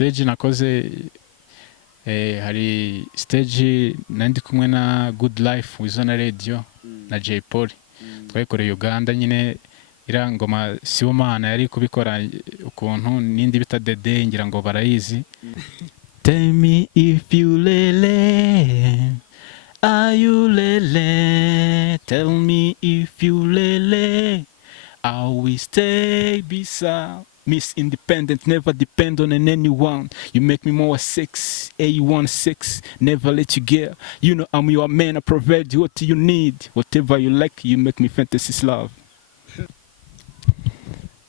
stage nakoze hari stage nandi kumwe na Good Life Wizona Radio na Jay Polly twayikoreye Uganda nyine ira ngoma Sibomana yari kubikora ukuntu nindi bita Dede ngira ngo barayizi. Tell me if you lele, are you lele? Tell me if you lele, I will stay beside. Miss Independent, never depend on anyone. You make me more sex, A16, never let you get. You know I'm your man, I provide you what you need. Whatever you like, you make me fantasies love.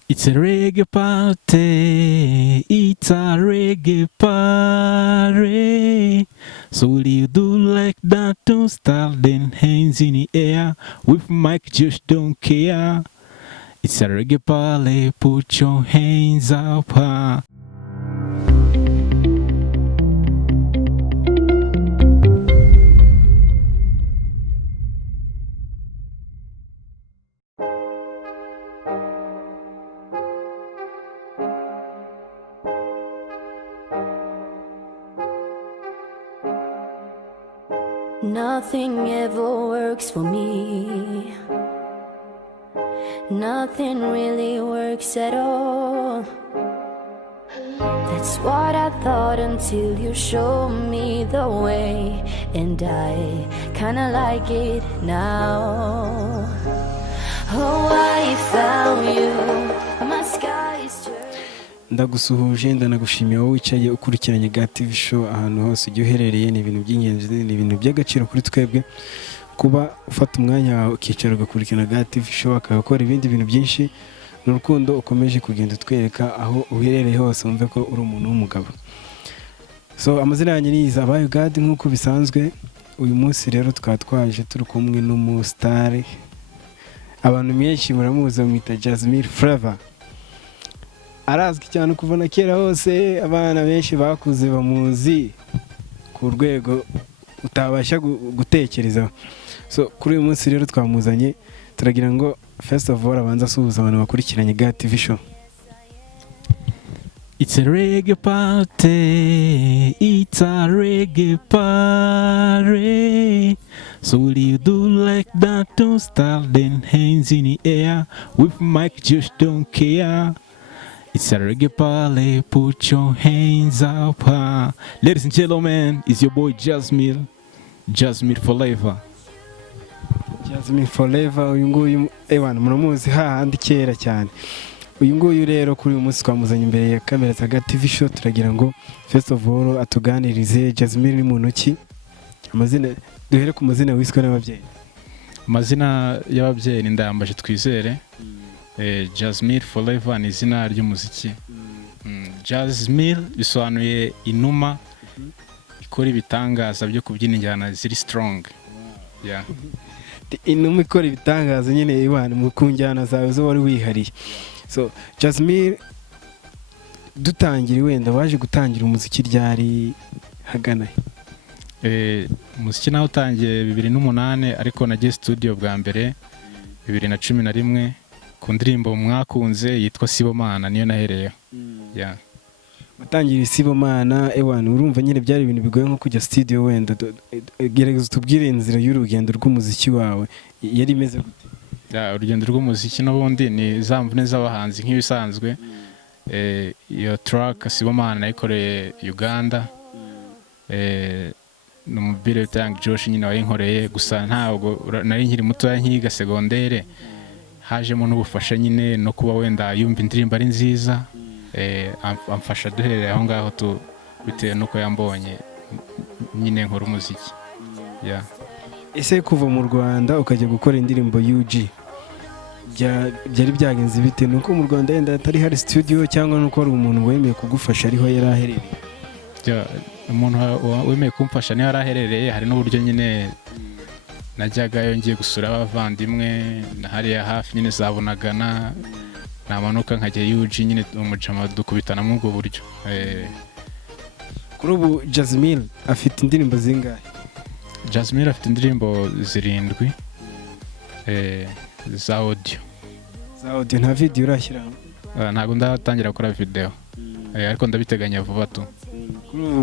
It's a reggae party, it's a reggae party. So will you do like that? Don't start then hands in the air. With Mike, just don't care. It's a reggae party, put your hands up high. Nothing ever works for me. Nothing really works at all. That's what I thought until you showed me the way. And I kinda like it now. Oh, I found you. My sky is turning. Ndagusuhuje ndanagushimiye wowe wicaye ukurikiranye ga TV show ahantu hose ujye uherereye. Ni ibintu by'ingenzi, ni ibintu by'agaciro kuri twebwe kuba ufata umwanya wawe ukicara ugakurikirana ga TV show akakora ibindi bintu byinshi. N'urukundo ukomeje kugenda twereka aho uherereye hose wumve ko uri umuntu w'umugabo. So amazina yanjye ni Izabayo God nk'uko bisanzwe. Uyu munsi rero twatwaje turi kumwe n'umustar abantu benshi muramuzi bamwita Jasmine Flavor. Arazwi cyane kuva na kera hose, abana benshi bakuze bamuzi ku rwego utabasha gutekereza. So kuri uyu munsi rero twamuzanye turagira ngo first of all abanza asuhuza abantu bakurikiranye ga TV show. It's a reggae party, it's a reggae party. So will you do like that? Don't start then hands in the air. With Mike, just don't care. It's a reggae party, put your hands up high. Ladies and gentlemen, it's your boy Jasmine Forever. Jasmine Forever, uyu nguyu ewana muramuzi hahandi kera cyane. Uyu nguyu rero kuri uyu munsi twamuzanye imbere ya kamera za ga TV show turagira ngo first of all atuganirize. Jasmine ni muntu ki? Amazina duhere ku mazina wiswe n'ababyeyi. Amazina y'ababyeyi ni Ndayambaje Twizere. Jasmine Forever ni izina ry'umuziki. Jasmine bisobanuye inuma ikora ibitangaza byo kubyina injyana ziri strong. Yeah. Inuma ikora ibitangaza nyine ibana mu kunjyana zawe zo wari wihariye. So Jasmine dutangira wenda waje gutangira umuziki ryari hagana umuziki nawe utangiye 2008 ariko nagiye studio bwa mbere 2011 ku ndirimbo mwakunze yitwa Sibomana niyo nahereyeho. Yeah. Watangira Sibomana ewana urumva nyine byari ibintu bigoye nko kujya studio wenda gerageza tubwire inzira y'urugendo rw'umuziki wawe yari imeze gute? Urugendo rw'umuziki n'ubundi ni zamvune z'abahanzi nk'ibisanzwe. Iyo track Sibomana nayikoreye Uganda. N'umubire Young Josh nyine wayinkoreye gusa ntabwo nari nkiri muto nkiga secondaire. Hajemo n'ubufasha nyine no kuba wenda yumva indirimbo ari nziza. Amfasha duhereye aho ngaho bitewe nuko yambonye nyine nkora umuziki. Yeah. Ese kuva mu Rwanda ukajya gukora indirimbo UG byari byagenze bite? Nuko mu Rwanda yenda atari hari studio cyangwa nuko ari umuntu wemeye kugufasha ariho yaraherereye? Umuntu wemeye kumfasha niho yaraherereye. Hari n'uburyo nyine najyaga ngiye gusura abavandimwe hariya hafi nyine zabonagana namanuka nkajya UG nyine umujama dukubitana mu ubwo buryo. Kuri ubu Jasmine afite indirimbo zingahe? Jasmine afite indirimbo 7 za audio. Za audio nta video urashyiraho? Ntago ndatangira gukora video. ariko ndabiteganya vuba tu.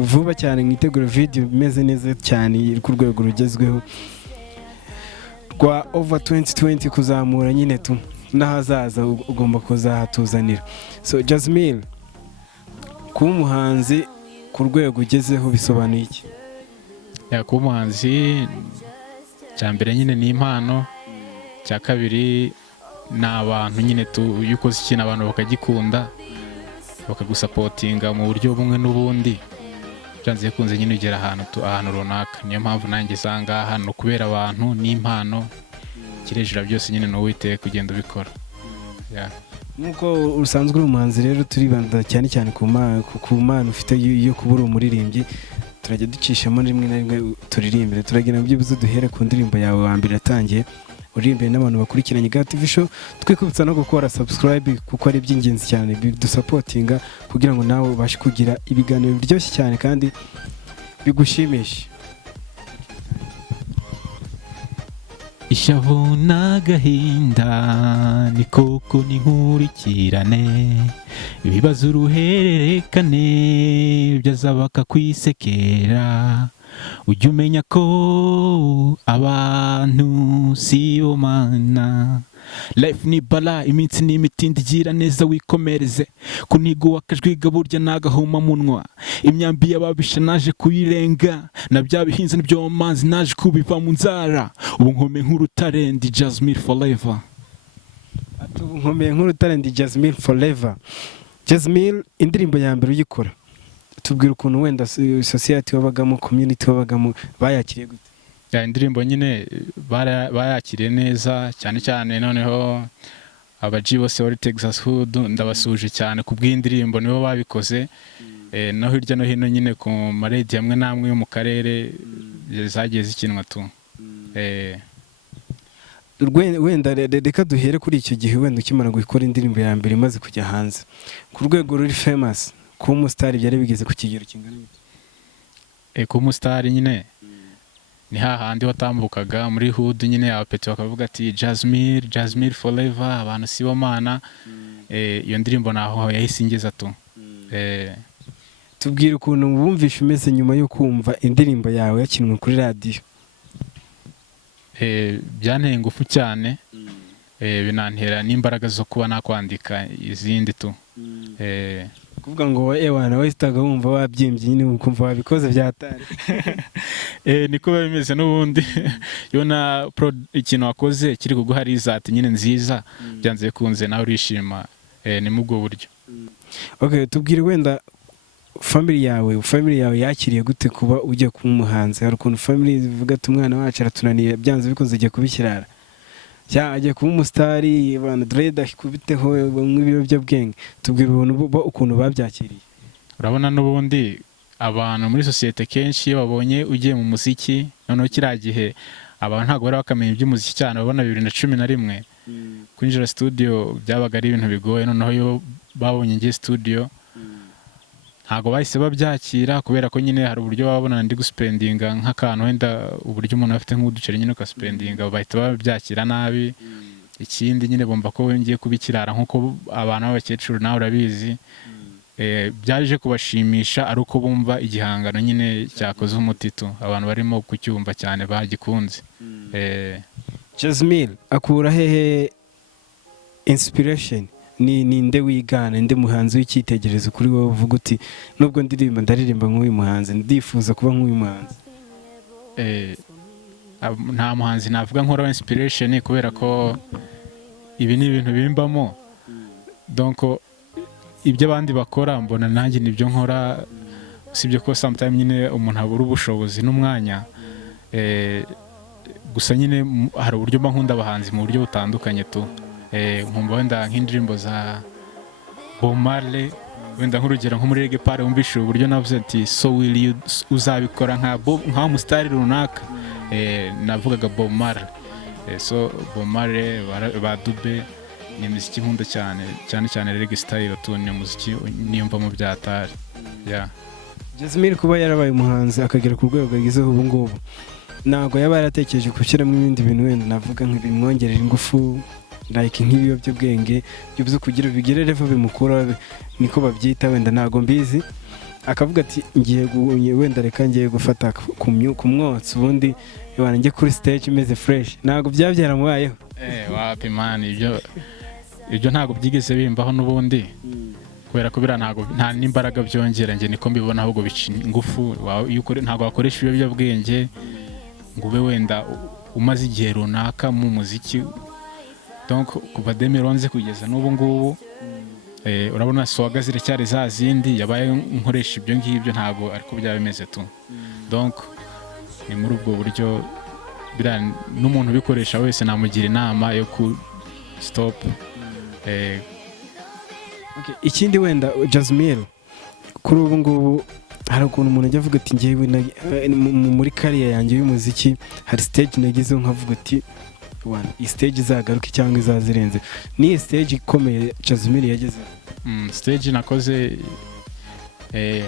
vuba cyane mwitegura video imeze neza cyane ku rwego rugezweho rwa over 2020 kuzamura nyine tu n'ahazaza ugomba kuzahatuzanira. So Jasmine, kuba umuhanzi ku rwego ugezeho bisobanuye iki? Kuba umuhanzi cya mbere nyine ni impano, cya kabiri ni abantu nyine iyo ukoze ikintu abantu bakagikunda bakagusapotinga mu buryo bumwe n'ubundi, byanze bikunze nyine ugera ahantu runaka. Niyo mpamvu nanjye usanga hano kubera abantu n'impano kirejura byose nyine n'uwiteka kugenda ubikora. Nkuko usanzwe uri umuhanzi rero turibanda cyane cyane ku mpano ufite yo kuba uri umuririmbyi, turajya ducishamo rimwe na rimwe turirimbire. Turagira byibuze duhere ku ndirimbo yawe wa mbere yatangiye uririmbiye n'abantu bakurikiranye GAT TV show, twikubutsa no gukora subscribe kuko ari by'ingenzi cyane bidusapotinga kugira ngo nawe ubashe kugira ibiganiro biryoshye cyane kandi bigushimisha. Ishavu n'agahinda ni koko n'inkurikirane, ibibazo uruhererekane byazabaka kwisekera, ujya umenya ko abantu si bo mana. Life ni bala, iminsi ni imitindi, gira neza wikomereze, kuniga wakajwiga burya nagahuma munwa, imyambi y'ababisha naje kuyirenga, na bya bihinze n'ibyo manzi naje kubiva mu nzara, ubu nkomeye nk'urutare ndi Jasmine forever. Ubu nkomeye nk'urutare ndi Jasmine forever. Jasmine, indirimbo ya mbere uyikora tubwira ukuntu wenda society wabagamo, community wabagamo bayakiriye gute? Indirimbo nyine bayakiriye neza cyane cyane, noneho abaji bose bari Texas Hood ndabasuje cyane ku bw'indirimbo, nibo babikoze. No hirya no hino nyine ku maradiyo amwe n'amwe yo mu karere zagiye zikinwa tu. Wenda reka duhere kuri icyo gihe wenda ukimara gukora indirimbo ya mbere imaze kujya hanze ku rwego ruri famous, kuba umusitari byari bigeze ku kigero kingana gute? Kuba umusitari nyine ni hahandi watambukaga muri hood nyine abapeti bakavuga ati Jasmine forever, abantu si bo mana. Iyo ndirimbo naho yahise ingeza tu. Tubwire ukuntu wumvishe umeze nyuma yo kumva indirimbo yawe yakinwe kuri radio. Byanteye ingufu cyane, binantera n'imbaraga zo kuba nakwandika izindi tu. Kuvuga ngo ewana wahitaga wumva wabyimbye nyine ukumva wabikoze byatari. Niko bimeze n'ubundi yo na ikintu wakoze kiri kuguha result nyine nziza, byanze bikunze nawe urishima, ni mu bwo buryo. Okay, tubwire wenda family yawe yakiriye gute kuba ujya kuba umuhanzi? Hari ukuntu family ivuga ati umwana wacu aratunaniye, byanze bikunze ugiye kubikirara, ajya kuba umusitari, abantu dread akubiteho nk'ibiyobyabwenge. Tubwire ukuntu babyakiriye. Urabona n'ubundi abantu muri societe kenshi iyo babonye ugiye mu muziki, noneho kiriya gihe abantu ntabwo bari bakamenya iby'umuziki cyane. Babona 2011 kwinjira studio byabaga ari ibintu bigoye, noneho iyo babonye ngiye studio ntabwo bahise babyakira kubera ko nyine hari uburyo babona ndi guspendinga nk'akantu wenda uburyo umuntu afite nk'uduceri nyine ukaspendinga, bahita babyakira nabi. Ikindi nyine bumva ko ngiye kubikirara nk'uko abantu b'abakecuru nawe urabizi. Byaje kubashimisha ari uko bumva igihangano nyine cyakoze umutito, abantu barimo kucyumva cyane bagikunze. Jasmine, akura hehe inspiration? Ni nde wigana, nde muhanzi w'icyitegererezo kuri wowe uvuga uti nubwo ndaririmba nk'uyu muhanzi ndifuza kuba nk'uyu muhanzi? Nta muhanzi navuga nkora inspiration kubera ko ibi ni ibintu bimbamo, donc ibyo abandi bakora mbona nanjye nibyo nkora, usibye ko sometimes nyine umuntu abura ubushobozi n'umwanya. Gusa nyine hari uburyo mba nkunda abahanzi mu buryo butandukanye tu. Nkumva wenda nk'indirimbo za Bob Marley, wenda nk'urugero nko muri Reggae Party wumvishe uburyo navuze ati so will you, uzabikora nka umusitari runaka. Navugaga Bob Marley. So Bob Marley ba Dube ni imiziki nkunda cyane reggae style tu, ni umuziki niyumva mu byatari. Jasmine kuba yarabaye umuhanzi akagera ku rwego yagezeho ubu ngubu, ntabwo yaba yaratekereje gushyiramo ibindi bintu wenda navuga nk'ibimwongerera ingufu like nk'ibiyobyabwenge byo kugira bigere level bimukura niko babyita wenda ntago mbizi akavuga ati wenda reka ngiye gufata ku mwotsi ubundi njye kuri stage imeze fresh ntago byabyaramubayeho wapi man ibyo ntago byigeze bimbaho n'ubundi kubera ko nta n'imbaraga byongera njye niko mbibona ahubwo bica ingufu ntago wakoresha ibiyobyabwenge ngo ube wenda umaze igihe runaka mu muziki donc kuva 2011 kugeza n'ubu ngubu urabona swaga ziracyari za zindi yabaye nkoresha ibyo ngibyo ntago ariko byaba bimeze tu donc ni muri ubwo buryo n'umuntu ubikoresha wese namugira inama yo ku stop. Ikindi wenda Jasmine kuri ubu ngubu hari ukuntu umuntu ajya avuga ati ngewe muri career yanjye y'umuziki hari stage nagezeho nkavuga ati iyi stage izagaruka cyangwa izazirenze ni stage ikomeye Jasmine yageze stage nakoze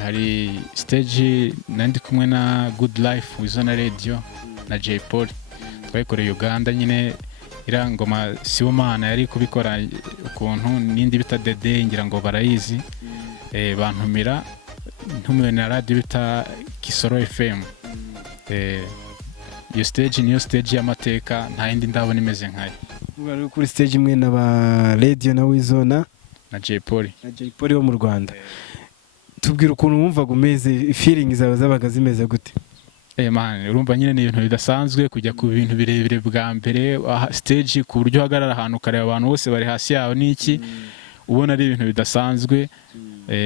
hari stage nandi kumwe na Good Life Wizona Radio na Jay Polly twayikoreye Uganda nyine ira ngoma Sibomana yari kubikora ukuntu nindi bita Dede ngira ngo barayizi bantumira ntumiwe na radio bita Kisoro FM iyo stage niyo stage y'amateka nta yindi ndabona imeze nkayo bari kuri stage imwe na ba Radio na Wizona na Jay Polly wo mu Rwanda tubwira ukuntu wumvaga umeze feeling zawe zabaga zimeze gute man urumva nyine ni ibintu bidasanzwe kujya ku bintu birebire bwa mbere stage ku buryo hagarara ahantu kareba abantu bose bari hasi yawe niki ubona ari ibintu bidasanzwe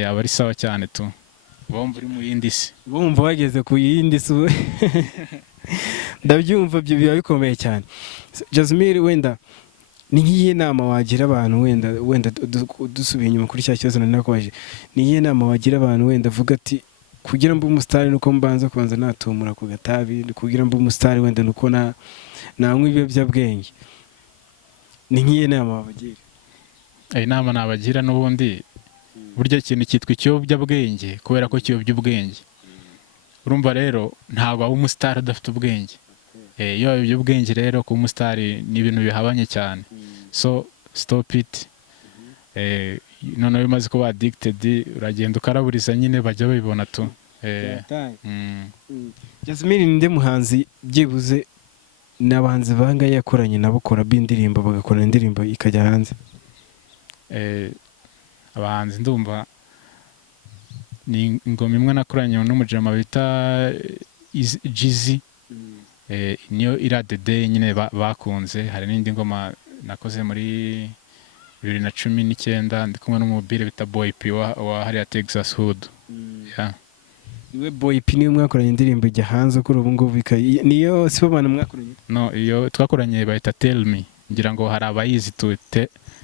abari sawa cyane tu bomba uri mu yindi si bomba wageze ku yindi si ndabyumva byo biba bikomeye cyane Jasmine wenda ni nk'iyi nama wagira abantu wenda dusubiye inyuma kuri cya kibazo nanakoje ni nk'iyi nama wagira abantu wenda vuga ati kugira mbe umustar nuko mbanza kubanza natumura ku gatabi kugira mbe umustar wenda nuko nanywa ibiyobyabwenge ni nk'iyi nama wabagira inama nabagira n'ubundi burya ikintu cyitwa ikiyobyabwenge kubera ko kiyobya ubwenge urumva rero ntabwo aba umustar udafite ubwenge iyo ibyo ubwenge rero ku umustar ni ibintu bihabanye cyane so stop it none bimaze kuba addicted uragenda ukaraburiza nyine bajya babibona tu Jasmine ninde muhanzi byibuze n'abanzi banga yakoranye nabo kora bindirimbo bagakora indirimbo ikajya hanze abahanzi ndumva ni ingoma imwe nakoranye n'umujama bita Jizzy niyo ira Dede nyine bakunze hari n'indi ngoma nakoze muri 2019 ndi kumwe n'umubire bita Boy P wa hariya Texas Hood iwe Boy P niyo mwakoranye indirimbo ijya hanze kuri ubu ngubu niyo Sibomana mwakoranye no iyo twakoranye bayita Tell Me ngira ngo hari abayizi tu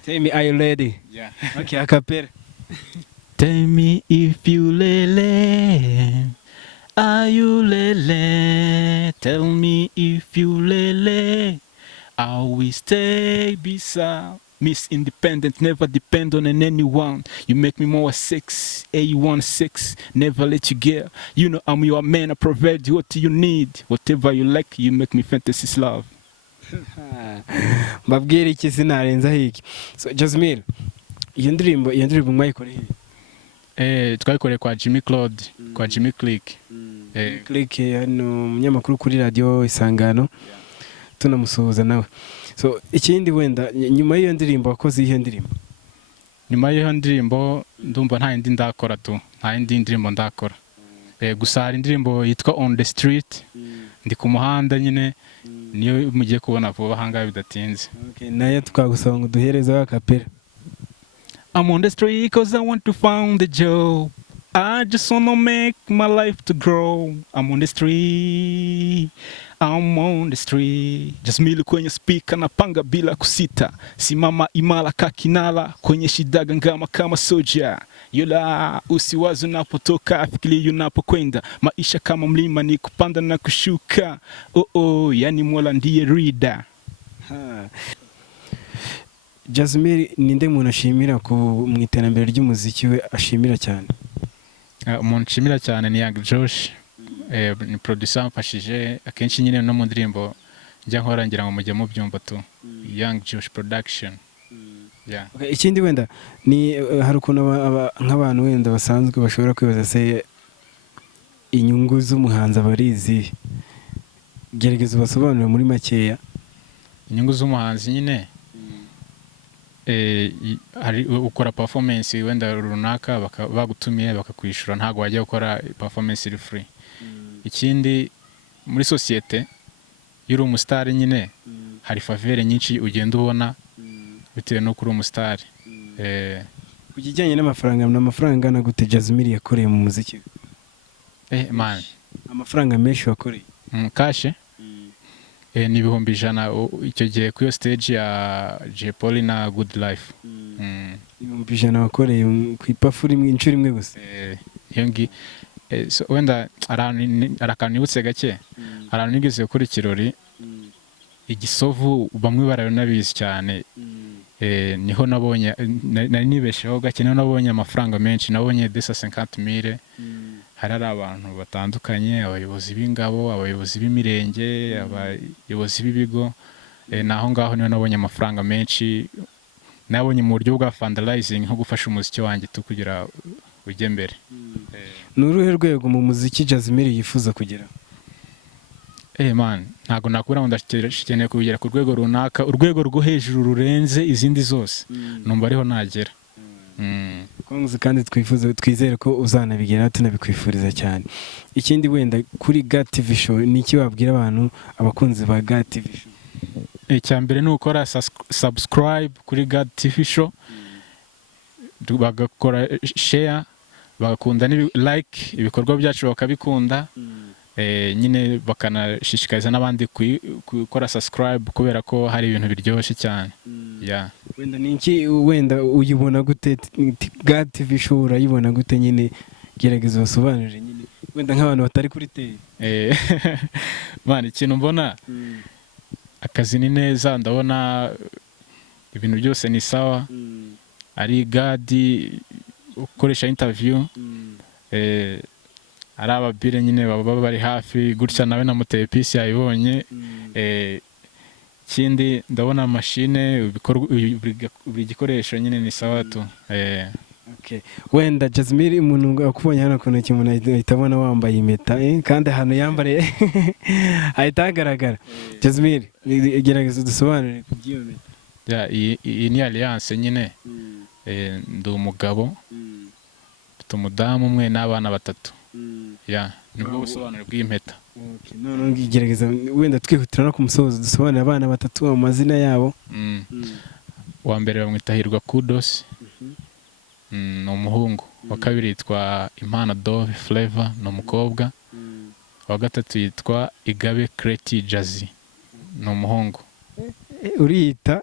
Tell me are you ready okay akapera Tell me if you lele are you lele tell me if you lele I will stay beside Miss Independent, never depend on anyone. You make me more sex, A16, never let you get. You know I'm your man, I provide you what you need. Whatever you like, you make me fantasies love. Mbabwire iki sinarenza hiki. So Jasmine, iyo ndirimbo mwayikoreye twayikoreye kwa Jimmy Claude, kwa Jimmy Click. Click hano umunyamakuru kuri radio Isangano. Tunamusuhuza nawe. So ikindi wenda nyuma y'iyo ndirimbo wakoze ihe ndirimbo nyuma y'iyo ndirimbo ndumva nta yindi ndakora tu nta yindi ndirimbo ndakora gusa hari indirimbo yitwa On the Street ndi ku muhanda nyine niyo mugiye kubona vuba hanga bidatinze nayo twagusaba ngo duhereze akapera I'm on the street cause I want to find a job I just wanna make my life to grow I'm on the street Jasmine kwenye speaker napanga bila kusita simama imara kakinala kwenye shidaga ngama kama soja yola usiwazi unapotoka afikiri unapokwenda maisha kama mlima ni kupanda na kushuka yani Mola ndiye reader Jasmine ninde muntu ashimira ku mu iterambere ry'umuziki we ashimira cyane umuntu ashimira cyane ni Young Josh ni producer amfashije akenshi nyine no mu ndirimbo njya nkora ngira ngo mujye mubyumva tu Young Josh Production. Yeah. Okay, ikindi wenda ni hari ukuntu nk'abantu wenda basanzwe bashobora kwibaza se inyungu z'umuhanzi abarizi, gerageza ubasobanurire muri makeya. Inyungu z'umuhanzi nyine hari ukora performance wenda runaka bagutumiye bakakwishura, ntago wajya gukora performance iri free. Ikindi muri societe yuri umustar nyine hari favere nyinshi ugenda ubona bitewe no kuri umustar. Ku kijyanye n'amafaranga angana gute Jazmile yakoreye mu muziki? Man, amafaranga menshi wakoreye kashe ni ibihumbi 100 icyo gihe ku yo stage ya Jay Polly na Good Life. ibihumbi 100 wakoreye ku ipafuri inshuro imwe gusa? Yongi so wenda arakanibutse gake arantu nigeze gukora ikirori Igisovu, bamwe baranabizi cyane. Niho nabonye nari nibesheho gake, niho nabonye amafaranga menshi, nabonye 250,000. hari abantu batandukanye, abayobozi b'ingabo, abayobozi b'imirenge, abayobozi b'ibigo. Naho ngaho niho nabonye amafaranga menshi, nabonye mu buryo bwa fundraising nko gufasha umuziki wanjye kugira ujye mbere. Ni uruhe rwego mu muziki Jazmile yifuza kugera? Man, ntago nakubura ngo ndakeneye kugera ku rwego runaka, urwego rwo hejuru rurenze izindi zose numva ariho nagera. Konguzi kandi twizere ko uzanabigera, tunabikwifuriza cyane. Ikindi wenda kuri GAT TV show ni iki wabwira abantu abakunzi ba GAT TV show? Icyambere ni ukora subscribe kuri GAT TV show, bagakora share, bagakunda ni like ibikorwa byacu bakabikunda. Nyine bakanashishikariza n'abandi gukora subscribe kubera ko hari ibintu biryoshye cyane. Yeah. Wenda ninki wenda uyibona gute GAT TV show, urayibona gute? Nyine gerageza usobanurire nyine wenda nk'abantu batari kuri tele. Man, ikintu mbona akazi ni neza, ndabona ibintu byose ni sawa. Ari gadi ukoresha interview, ari ababire nyine baba bari hafi gutya, nawe namuteye pisi yayibonye. Ikindi ndabona machine buri gikoresho nyine ni sawa tu. Okay. Wenda Jazmile umuntu akubonye hano kuno kimuntu ahitabona wambaye impeta kandi hano yambare ahita hagaragara. Jazmile gerageza dusobanurire ku by'iyo mpeta. Iyi ni alliance nyine. Ndi umugabo, mfite umudamu umwe n'abana 3. Nibwo busobanuro bw'impeta. None ngigerageza wenda twihutira no kumusoza dusobanurira abana 3 amazina yabo. Wa mbere bamwita Hirwa Kudos, ni umuhungu. Wa kabiri yitwa Impano Dove Flavor, ni umukobwa. Wa gatatu yitwa Igabe Creti Jazzy, ni umuhungu. Urita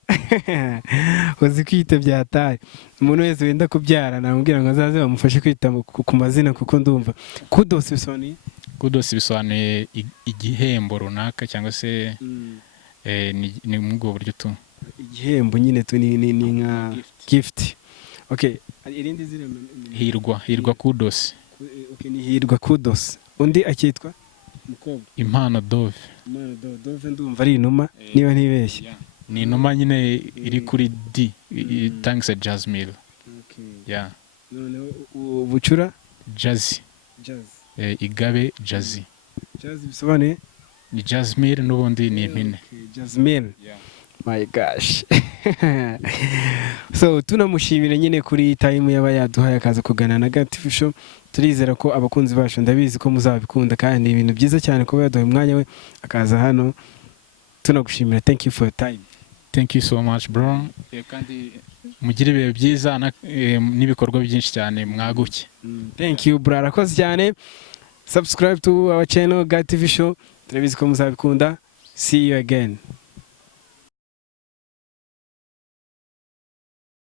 uzi kwita byataye. Umuntu wese wenda kubyara namubwira ngo azaze bamufashe kwita ku mazina, kuko ndumva Kudos bisobanuye. Kudos bisobanuye igihembo runaka cyangwa se ni mu bwo buryo tu igihembo nyine tu ni nka gift. Okay, irindi zina Hirwa Kudos. Okay, ni Hirwa Kudos. Undi akitwa mukobwa Impano Dove. Dove ndumva ari inuma niba ntibeshye. Ni inuma nyine iri kuri D, thanks Jazmile. Okay. None ubucura Jazzy. Igabe Jazzy. Jazzy bisobanuye ni Jazmile n'ubundi ni impine. Jazmile. My gosh. So tunamushimira nyine kuri time yaba yaduhaye akaza kugana na GAT TV show. Turizera ko abakunzi bacu ndabizi ko muzabikunda kandi ibintu byiza cyane ko yaduhaye umwanya we akaza hano. Tunagushimira, thank you for your time. Thank you so much bro. Kandi mugire ibihe byiza n'ibikorwa byinshi cyane mwaguke. Thank you bro, arakoze cyane. Subscribe to our channel GAT TV show. Turabizi ko muzabikunda. See you again.